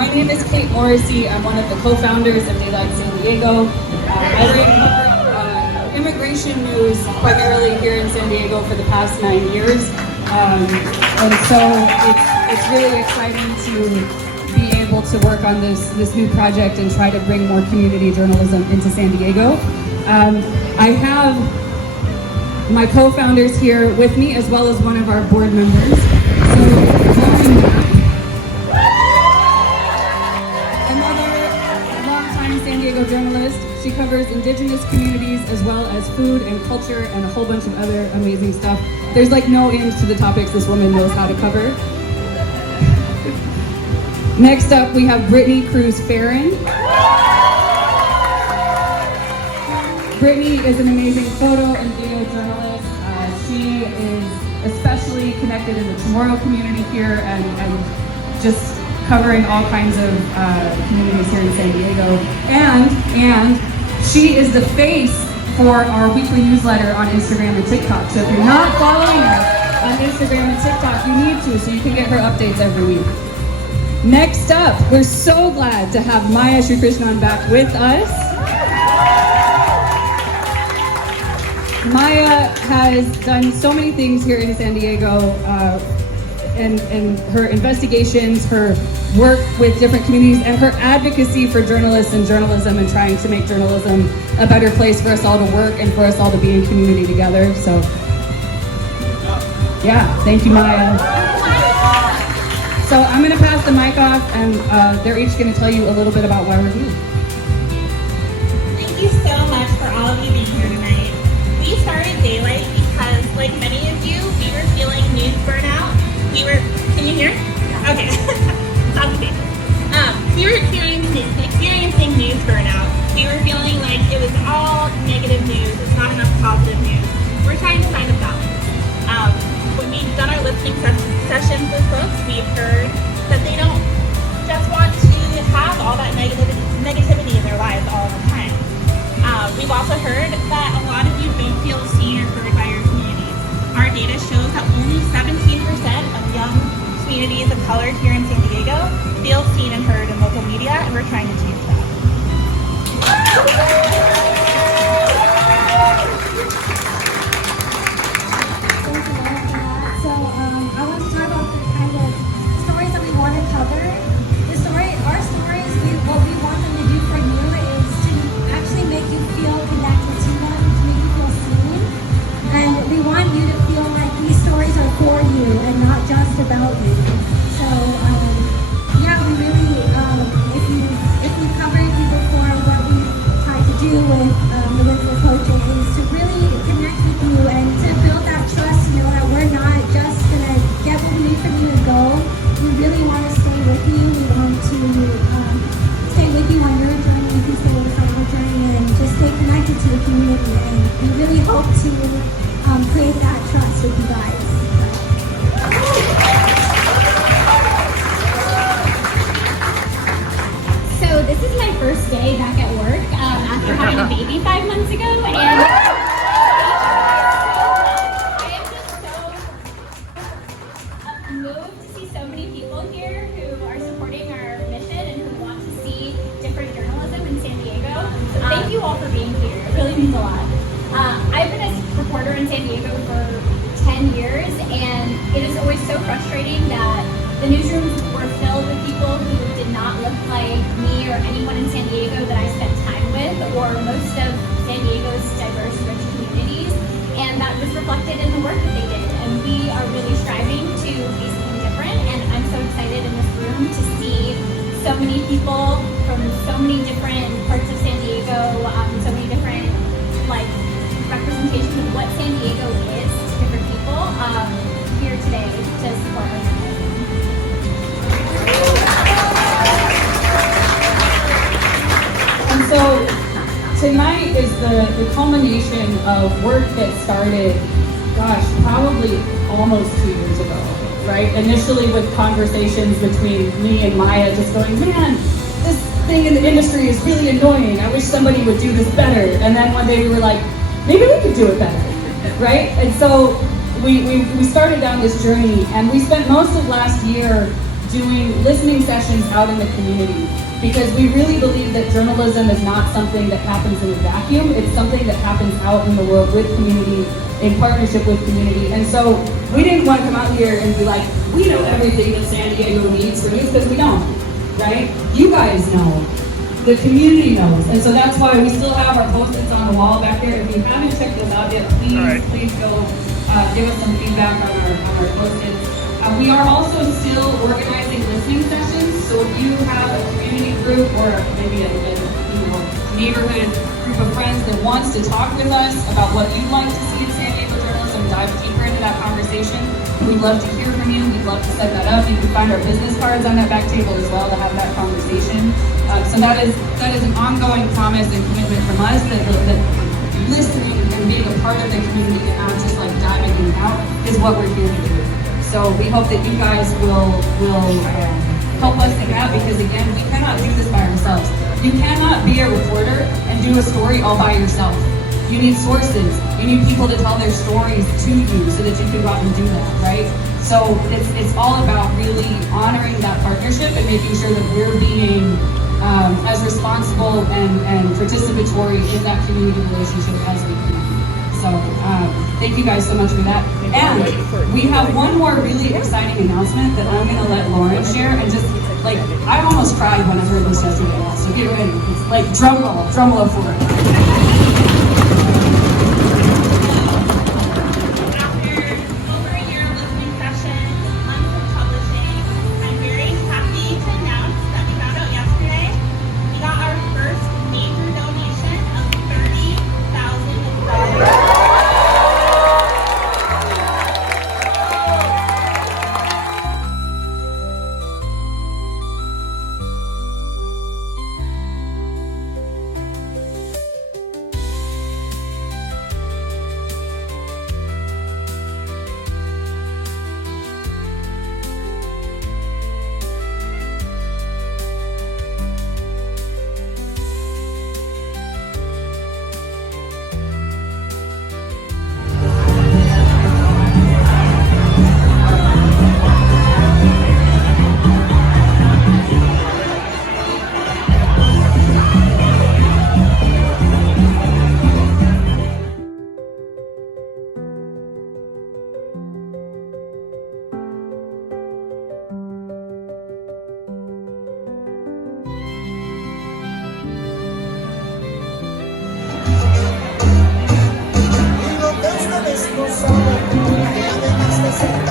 My name is Kate Morrissey. I'm one of the co-founders of Daylight San Diego. I've been covering immigration news primarily here in San Diego for the past 9 years. And so it's really exciting to be able to work on this new project and try to bring more community journalism into San Diego. I have my co-founders here with me, as well as one of our board members. So, another longtime San Diego journalist. She covers indigenous communities as well as food and culture and a whole bunch of other amazing stuff. There's like no end to the topics this woman knows how to cover. Next up, we have Cruz-Fejeran. Brittany is an amazing photo and video journalist. She is especially connected in the Chamorro community here and just covering all kinds of communities here in San Diego. And she is the face for our weekly newsletter on Instagram and TikTok. So if you're not following us on Instagram and TikTok, you need to, so you can get her updates every week. Next up, we're so glad to have Maya Srikrishnan back with us. Maya has done so many things here in San Diego, and her investigations, her work with different communities, and her advocacy for journalists and journalism and trying to make journalism a better place for us all to work and for us all to be in community together. So, yeah, thank you, Maya. So I'm going to pass the mic off, and they're each going to tell you a little bit about why we're here. Thank you so much for all of you being here tonight. We started Daylight because, like many of you, we were feeling news burnout. Can you hear? Okay. Stop the tape. We were experiencing news burnout. We were feeling like it was all negative news. It's not enough positive news. We're trying to find a balance. When we've done our listening sessions with folks, we've heard that they don't just want to have all that negativity in their lives all the time. We've also heard that a lot of you don't feel seen or heard by your communities. Our data shows that only 17% of young communities of color here in San Diego feel seen and heard in local media, and we're trying to change that. So I want to talk about the kind of stories that we want to cover. Our stories, what we want them to do for you is to actually make you feel connected to them, to make you feel seen. And we want you to feel like these stories are for you and not just about you. So yeah, we really, if we covered you before, what we try to do with the listener coaching is to really connect with you and to build that trust, you know, that we're not just gonna get what we need from you and go. We really want to stay with you. We want to stay with you on your journey. You can stay with us on our journey and just stay connected to the community. And we really hope to create that trust with you guys. So this is my first day back at work after having a baby 5 months ago, and I am just so moved to see so many people here who are supporting our mission and who want to see different journalism in San Diego. So thank you all for being here. It really means a lot. I've been a reporter in San Diego for 10 years, and it is always so frustrating that the newsrooms were filled with people who did not look like me or anyone in San Diego that I spent time with, or most of San Diego's diverse, rich communities, and that was reflected in the work that they did. And we are really striving to be something different, and I'm so excited in this room to see so many people from so many different parts of San Diego, so many different representations of what San Diego is to different people here today to support our journalism. And so tonight is the culmination of work that started, probably almost 2 years ago, right? Initially with conversations between me and Maya just going, man, this thing in the industry is really annoying. I wish somebody would do this better. And then one day we were like, maybe we could do it better, right? And so we started down this journey, and we spent most of last year doing listening sessions out in the community, because we really believe that journalism is not something that happens in a vacuum. It's something that happens out in the world with community, in partnership with community. And so we didn't want to come out here and be like, we know everything that San Diego needs for news, because we don't, right? You guys know. The community knows. And so that's why we still have our post-its on the wall back there. If you haven't checked those out yet, please go give us some feedback on our post-its. We are also still organizing listening sessions. So if you have a community group or maybe a neighborhood group of friends that wants to talk with us about what you'd like to see in San Diego journalism, dive deeper into that conversation, we'd love to hear from you. We'd love to set that up. You can find our business cards on that back table as well to have that conversation. So that is an ongoing promise and commitment from us that listening and being a part of the community and not just like diving in and out is what we're here to do. So we hope that you guys will help us in that, because again, we cannot do this by ourselves. You cannot be a reporter and do a story all by yourself. You need sources. You need people to tell their stories to you so that you can go out and do that, right? So it's all about really honoring that partnership and making sure that we're being as responsible and participatory in that community relationship as we can. So thank you guys so much for that. And we have one more really exciting announcement that I'm going to let Lauren share. And just like, I almost cried when I heard this yesterday. So get ready. It's like drum roll for it. No sabe, y además de ser